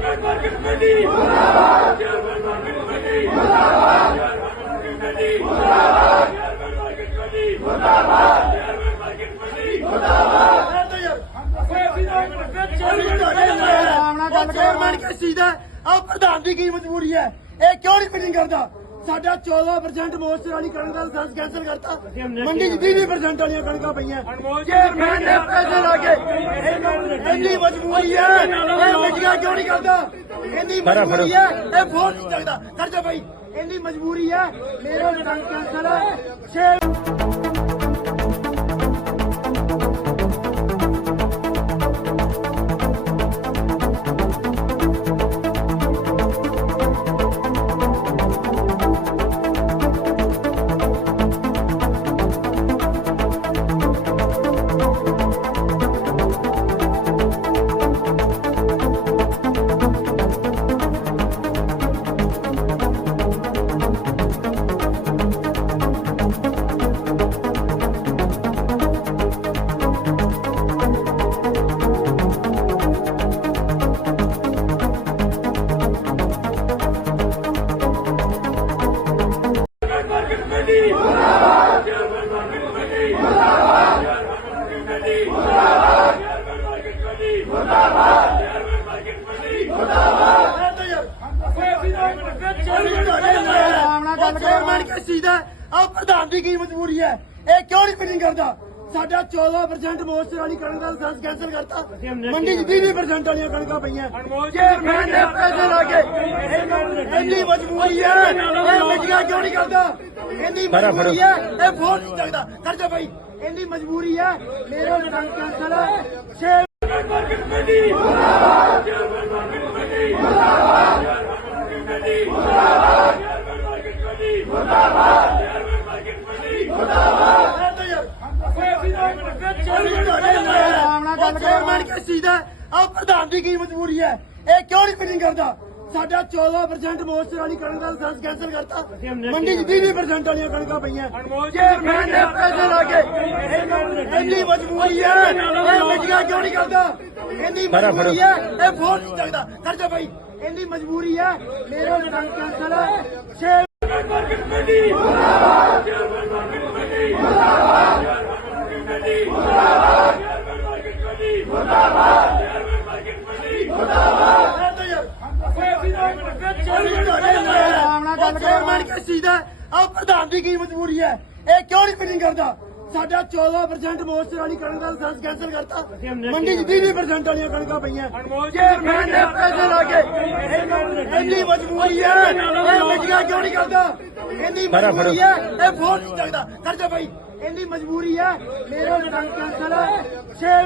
Market committee ਮੁਰਦਾਬਾਦ chairman market committee ਮੁਰਦਾਬਾਦ chairman market committee ਮੁਰਦਾਬਾਦ ਚੇਅਰਮੈਨ ਮਾਰਕੀਟ ਕਮੇਟੀ ਮੁਰਦਾਬਾਦ ਚੇਅਰਮੈਨ ਮਾਰਕੀਟ ਕਮੇਟੀ ਮੁਰਦਾਬਾਦ ਚੇਅਰਮੈਨ ਕਿਸ ਚੀਜ਼ ਦਾ ਆ ਪ੍ਰਧਾਨ ਦੀ ਕੀ ਮਜਬੂਰੀ ਹੈ? ਇਹ ਕਿਉਂ ਨਹੀਂ ਮੀਟਿੰਗ ਕਰਦਾ? ਸਾਡਾ 14% ਮੋਸਟਰ ਵਾਲੀ ਕਣਕ ਦਾ ਲਾਇਸੈਂਸ ਕੈਂਸਲ ਕਰਤਾ। ਮੰਡੀ 'ਚ 20% ਵਾਲੀਆਂ ਕਣਕਾਂ ਪਈਆਂ। ਚੇਅਰਮੈਨ ਨੇ ਪੈਸੇ ਲਾ ਕੇ ਇੰਨੀ ਮਜਬੂਰੀ ਹੈ ਇਹ ਮੀਟਿੰਗਾਂ ਕਿਉਂ ਨਹੀਂ ਕਰਦਾ? ਇੰਨੀ ਮਜਬੂਰੀ ਹੈ ਇਹ ਫੋਨ ਨਹੀਂ ਚੱਕਦਾ। ਕਰ ਜਾ ਭਾਈ। ਇੰਨੀ ਮਜਬੂਰੀ ਹੈ ਮੇਰਾ ਲਾਇਸੈਂਸ ਕੈਂਸਲ ਹੈ। ਮਾਰਕੀਟ ਕਮੇਟੀ ਮੁਰਦਾਬਾਦ ਚੇਅਰਮੈਨ ਮਾਰਕੀਟ ਕਮੇਟੀ ਮੁਰਦਾਬਾਦ ਚੇਅਰਮੈਨ ਮਾਰਕੀਟ ਕਮੇਟੀ ਮੁਰਦਾਬਾਦ ਚੇਅਰਮੈਨ ਮਾਰਕੀਟ ਕਮੇਟੀ ਮੁਰਦਾਬਾਦ ਚੇਅਰਮੈਨ ਕਿਸ ਚੀਜ਼ ਆ ਪ੍ਰਧਾਨ ਦੀ ਕੀ ਮਜਬੂਰੀ ਹੈ? ਇਹ ਕਿਉਂ ਨਹੀਂ ਮੀਟਿੰਗ ਕਰਦਾ? ਸਾਡਾ 14% ਮੋਸਟਰ ਵਾਲੀ ਕਣਕ ਦਾ ਲਾਇਸੈਂਸ ਕੈਂਸਲ ਕਰਤਾ। ਮੰਡੀ 'ਚ 20% ਵਾਲੀਆਂ ਕਣਕਾਂ ਪਈਆਂ। ਚੇਅਰਮੈਨ ਨੇ ਪੈਸੇ ਲਾ ਕੇ ਇੰਨੀ ਮਜਬੂਰੀ ਹੈ ਇਹ ਮੀਟਿੰਗਾਂ ਕਿਉਂ ਨਹੀਂ ਕਰਦਾ? ਇੰਨੀ ਮਜਬੂਰੀ ਹੈ ਇਹ ਫੋਨ ਨਹੀਂ ਚੱਕਦਾ। ਕਰ ਜਾ ਭਾਈ ਇੰਨੀ ਮਜਬੂਰੀ ਹੈ ਮੇਰਾ ਲਾਇਸੈਂਸ ਕੈਂਸਲ ਹੈ। ਛੇ ਮਾਰਕੀਟ ਕਮੇਟੀ ਮੁਰਦਾਬਾਦ ਚੇਅਰਮੈਨ ਮਾਰਕੀਟ ਕਮੇਟੀ ਮੁਰਦਾਬਾਦ ਚੇਅਰਮੈਨ ਮਾਰਕੀਟ ਕਮੇਟੀ ਮੁਰਦਾਬਾਦ ਚੇਅਰਮੈਨ ਮਾਰਕੀਟ ਕਮੇਟੀ ਮੁਰਦਾਬਾਦ ਚੇਅਰਮੈਨ ਮਾਰਕੀਟ ਕਮੇਟੀ ਮੁਰਦਾਬਾਦ ਚੇਅਰਮੈਨ ਕਿਸ ਚੀਜ਼ ਦਾ ਆ ਪ੍ਰਧਾਨ ਦੀ ਕੀ ਮਜਬੂਰੀ ਹੈ? ਇਹ ਕਿਉਂ ਨਹੀਂ ਮੀਟਿੰਗ ਕਰਦਾ? ਸਾਡਾ 14% ਮੋਸਟਰ ਵਾਲੀ ਕਣਕ ਦਾ ਲਾਇਸੈਂਸ ਕੈਂਸਲ ਕਰਤਾ। ਮੰਡੀ 'ਚ 20% ਵਾਲੀਆਂ ਕਣਕਾਂ ਪਈਆਂ। ਚੇਅਰਮੈਨ ਨੇ ਪੈਸੇ ਲਾ ਕੇ ਇੰਨੀ ਮਜਬੂਰੀ ਹੈ ਇਹ ਮੀਟਿੰਗਾਂ ਕਿਉਂ ਨਹੀਂ ਕਰਦਾ? ਇੰਨੀ ਮਜਬੂਰੀ ਹੈ ਇਹ ਫੋਨ ਨਹੀਂ ਚੱਕਦਾ। ਕਰ ਜਾ ਭਾਈ ਇੰਨੀ ਮਜਬੂਰੀ ਹੈ ਮੇਰਾ ਲਾਇਸੈਂਸ ਕੈਂਸਲ ਹੈ। ਛੇ ਮਾਰਕੀਟ ਕਮੇਟੀ ਮੁਰਦਾਬਾਦ ਚੇਅਰਮੈਨ ਮਾਰਕੀਟ ਕਮੇਟੀ ਮੁਰਦਾਬਾਦ ਚੇਅਰਮੈਨ ਮਾਰਕੀਟ ਕਮੇਟੀ ਮੁਰਦਾਬਾਦ ਚੇਅਰਮੈਨ ਮਾਰਕੀਟ ਕਮੇਟੀ ਮੁਰਦਾਬਾਦ ਚੇਅਰਮੈਨ ਮਾਰਕੀਟ ਕਮੇਟੀ ਮੁਰਦਾਬਾਦ ਚੇਅਰਮੈਨ ਕਿਸ ਚੀਜ਼ ਦਾ ਆ ਪ੍ਰਧਾਨ ਦੀ ਕੀ ਮਜਬੂਰੀ ਹੈ ਇਹ ਕਿਉਂ ਨਹੀਂ ਮੀਟਿੰਗ ਕਰਦਾ ਸਾਡਾ 14% ਮੋਸਟਰ ਵਾਲੀ ਕਣਕ ਦਾ ਲਾਇਸੈਂਸ ਕੈਂਸਲ ਕਰਤਾ ਮੰਡੀ 'ਚ 20% ਵਾਲੀਆਂ ਕਣਕਾਂ ਪਈਆਂ ਚੇਅਰਮੈਨ ਨੇ ਪੈਸੇ ਲਾ ਕੇ ਇਹਨਾਂ- ਇੰਨੀ ਮਜਬੂਰੀ ਹੈ ਇਹ ਮੀਟਿੰਗਾਂ ਕਿਉਂ ਨਹੀਂ ਕਰਦਾ ਇੰਨੀ ਮਜਬੂਰੀ ਹੈ ਇਹ ਫੋਨ ਨਹੀਂ ਚੱਕਦਾ ਕਰ ਜਾ ਭਾਈ ਇੰਨੀ ਮਜਬੂਰੀ ਹੈ ਮੇਰਾ ਲਾਇਸੈਂਸ ਕੈਂਸਲ ਹੈ। ਛੇ